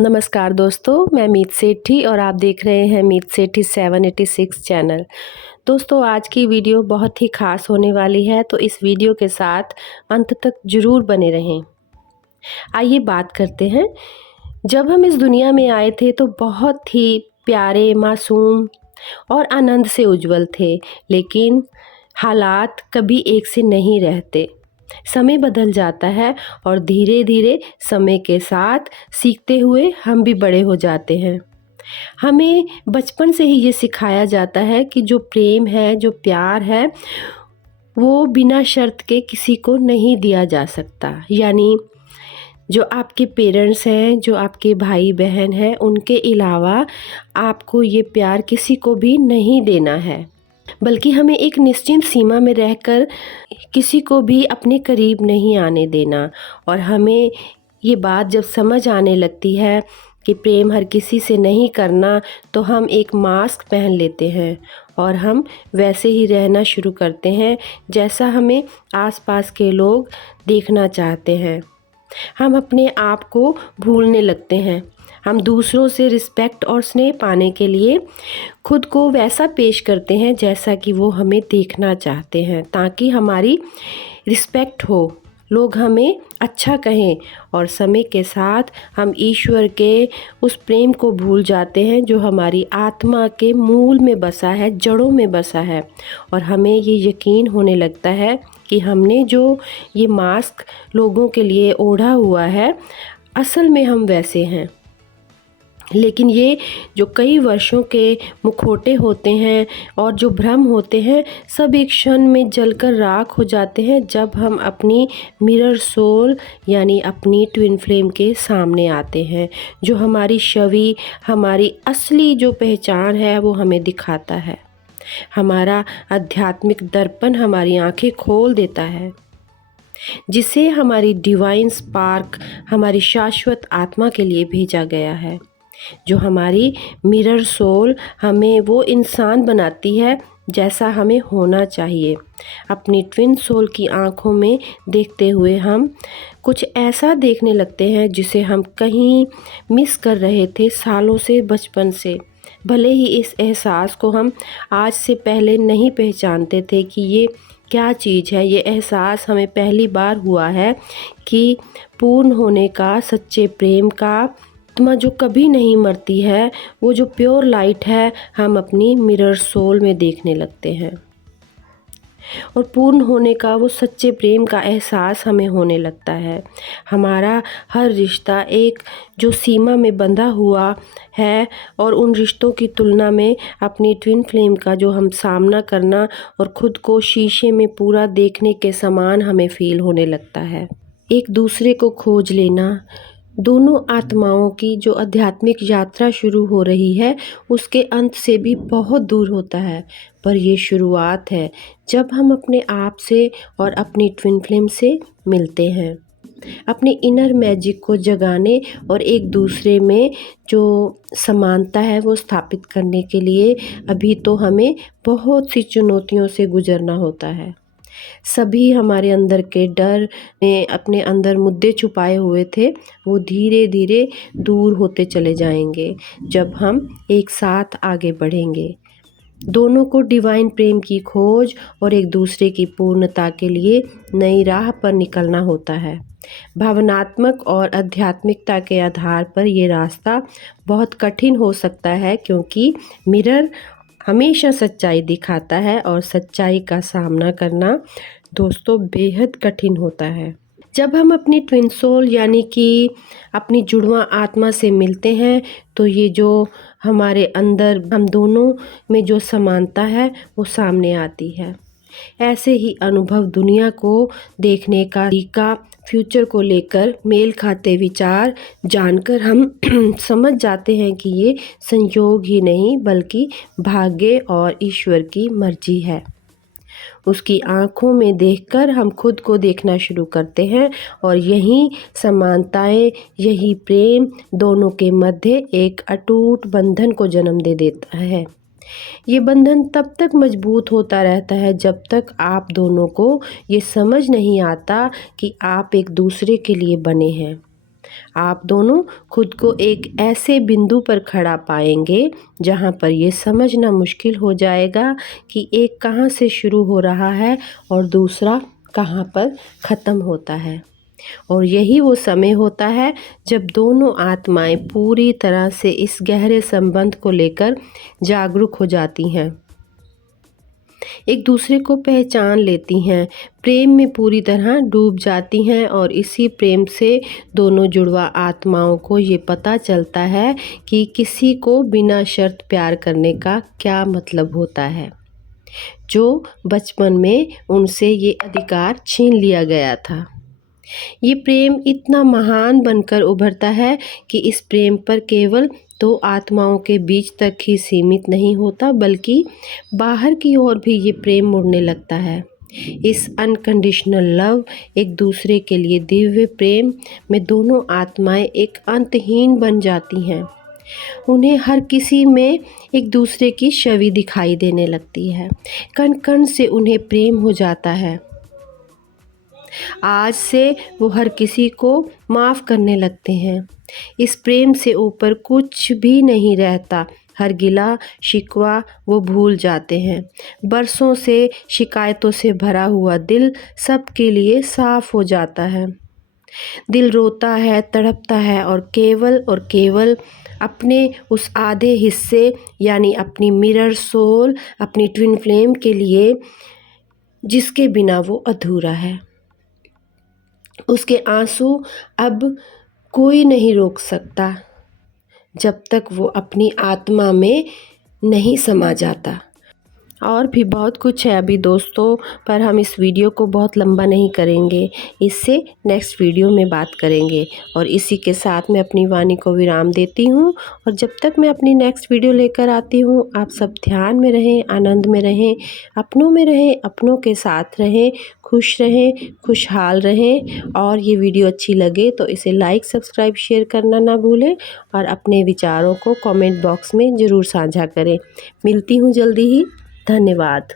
नमस्कार दोस्तों, मैं मीत सेठी और आप देख रहे हैं मीत सेठी 786 चैनल। दोस्तों, आज की वीडियो बहुत ही ख़ास होने वाली है, तो इस वीडियो के साथ अंत तक ज़रूर बने रहें। आइए बात करते हैं। जब हम इस दुनिया में आए थे तो बहुत ही प्यारे, मासूम और आनंद से उज्जवल थे, लेकिन हालात कभी एक से नहीं रहते। समय बदल जाता है और धीरे-धीरे समय के साथ सीखते हुए हम भी बड़े हो जाते हैं। हमें बचपन से ही ये सिखाया जाता है कि जो प्रेम है, जो प्यार है, वो बिना शर्त के किसी को नहीं दिया जा सकता। यानी जो आपके पेरेंट्स हैं, जो आपके भाई-बहन हैं, उनके अलावा आपको ये प्यार किसी को भी नहीं देना है। बल्कि हमें एक निश्चित सीमा में रहकर किसी को भी अपने करीब नहीं आने देना। और हमें ये बात जब समझ आने लगती है कि प्रेम हर किसी से नहीं करना, तो हम एक मास्क पहन लेते हैं और हम वैसे ही रहना शुरू करते हैं जैसा हमें आसपास के लोग देखना चाहते हैं। हम अपने आप को भूलने लगते हैं। हम दूसरों से रिस्पेक्ट और स्नेह पाने के लिए खुद को वैसा पेश करते हैं जैसा कि वो हमें देखना चाहते हैं, ताकि हमारी रिस्पेक्ट हो, लोग हमें अच्छा कहें। और समय के साथ हम ईश्वर के उस प्रेम को भूल जाते हैं जो हमारी आत्मा के मूल में बसा है, जड़ों में बसा है। और हमें ये यकीन होने लगता है कि हमने जो ये मास्क लोगों के लिए ओढ़ा हुआ है, असल में हम वैसे हैं। लेकिन ये जो कई वर्षों के मुखौटे होते हैं और जो भ्रम होते हैं, सब एक क्षण में जलकर राख हो जाते हैं जब हम अपनी मिरर सोल यानी अपनी ट्विन फ्लेम के सामने आते हैं, जो हमारी छवि, हमारी असली जो पहचान है वो हमें दिखाता है। हमारा आध्यात्मिक दर्पण हमारी आंखें खोल देता है, जिसे हमारी डिवाइन स्पार्क, हमारी शाश्वत आत्मा के लिए भेजा गया है। जो हमारी मिरर सोल हमें वो इंसान बनाती है जैसा हमें होना चाहिए। अपनी ट्विन सोल की आंखों में देखते हुए हम कुछ ऐसा देखने लगते हैं जिसे हम कहीं मिस कर रहे थे सालों से, बचपन से। भले ही इस एहसास को हम आज से पहले नहीं पहचानते थे कि ये क्या चीज़ है। ये एहसास हमें पहली बार हुआ है कि पूर्ण होने का, सच्चे प्रेम का, आत्मा जो कभी नहीं मरती है, वो जो प्योर लाइट है, हम अपनी मिरर सोल में देखने लगते हैं। और पूर्ण होने का, वो सच्चे प्रेम का एहसास हमें होने लगता है। हमारा हर रिश्ता एक जो सीमा में बंधा हुआ है, और उन रिश्तों की तुलना में अपनी ट्विन फ्लेम का जो हम सामना करना और ख़ुद को शीशे में पूरा देखने के समान हमें फ़ील होने लगता है। एक दूसरे को खोज लेना, दोनों आत्माओं की जो आध्यात्मिक यात्रा शुरू हो रही है, उसके अंत से भी बहुत दूर होता है। पर ये शुरुआत है जब हम अपने आप से और अपनी ट्विन फ्लेम से मिलते हैं। अपने इनर मैजिक को जगाने और एक दूसरे में जो समानता है वो स्थापित करने के लिए अभी तो हमें बहुत सी चुनौतियों से गुजरना होता है। सभी हमारे अंदर के डर में अपने अंदर मुद्दे छुपाए हुए थे, वो धीरे धीरे दूर होते चले जाएंगे जब हम एक साथ आगे बढ़ेंगे। दोनों को डिवाइन प्रेम की खोज और एक दूसरे की पूर्णता के लिए नई राह पर निकलना होता है। भावनात्मक और आध्यात्मिकता के आधार पर ये रास्ता बहुत कठिन हो सकता है, क्योंकि मिरर हमेशा सच्चाई दिखाता है और सच्चाई का सामना करना दोस्तों बेहद कठिन होता है। जब हम अपनी ट्विन सोल यानी कि अपनी जुड़वा आत्मा से मिलते हैं, तो ये जो हमारे अंदर हम दोनों में जो समानता है वो सामने आती है। ऐसे ही अनुभव, दुनिया को देखने का तरीका, फ्यूचर को लेकर मेल खाते विचार जानकर हम समझ जाते हैं कि ये संयोग ही नहीं बल्कि भाग्य और ईश्वर की मर्जी है। उसकी आँखों में देखकर हम खुद को देखना शुरू करते हैं, और यही समानताएं, यही प्रेम दोनों के मध्य एक अटूट बंधन को जन्म दे देता है। ये बंधन तब तक मजबूत होता रहता है जब तक आप दोनों को ये समझ नहीं आता कि आप एक दूसरे के लिए बने हैं। आप दोनों खुद को एक ऐसे बिंदु पर खड़ा पाएंगे जहां पर ये समझना मुश्किल हो जाएगा कि एक कहां से शुरू हो रहा है और दूसरा कहां पर ख़त्म होता है। और यही वो समय होता है जब दोनों आत्माएं पूरी तरह से इस गहरे संबंध को लेकर जागरूक हो जाती हैं, एक दूसरे को पहचान लेती हैं, प्रेम में पूरी तरह डूब जाती हैं। और इसी प्रेम से दोनों जुड़वा आत्माओं को ये पता चलता है कि किसी को बिना शर्त प्यार करने का क्या मतलब होता है, जो बचपन में उनसे ये अधिकार छीन लिया गया था। ये प्रेम इतना महान बनकर उभरता है कि इस प्रेम पर केवल दो आत्माओं के बीच तक ही सीमित नहीं होता, बल्कि बाहर की ओर भी ये प्रेम मुड़ने लगता है। इस अनकंडीशनल लव, एक दूसरे के लिए दिव्य प्रेम में दोनों आत्माएं एक अंतहीन बन जाती हैं। उन्हें हर किसी में एक दूसरे की छवि दिखाई देने लगती है। कण कण से उन्हें प्रेम हो जाता है। आज से वो हर किसी को माफ़ करने लगते हैं। इस प्रेम से ऊपर कुछ भी नहीं रहता। हर गिला शिकवा वो भूल जाते हैं। बरसों से शिकायतों से भरा हुआ दिल सबके लिए साफ हो जाता है। दिल रोता है, तड़पता है और केवल अपने उस आधे हिस्से यानी अपनी मिरर सोल, अपनी ट्विन फ्लेम के लिए, जिसके बिना वो अधूरा है। उसके आंसू अब कोई नहीं रोक सकता जब तक वो अपनी आत्मा में नहीं समा जाता। और भी बहुत कुछ है अभी दोस्तों, पर हम इस वीडियो को बहुत लंबा नहीं करेंगे, इससे नेक्स्ट वीडियो में बात करेंगे। और इसी के साथ मैं अपनी वाणी को विराम देती हूँ। और जब तक मैं अपनी नेक्स्ट वीडियो लेकर आती हूँ, आप सब ध्यान में रहें, आनंद में रहें, अपनों में रहें, अपनों के साथ रहें, खुश रहें, खुशहाल रहें। और ये वीडियो अच्छी लगे तो इसे लाइक, सब्सक्राइब, शेयर करना ना भूलें और अपने विचारों को कमेंट बॉक्स में ज़रूर साझा करें। मिलती हूँ जल्दी ही। धन्यवाद।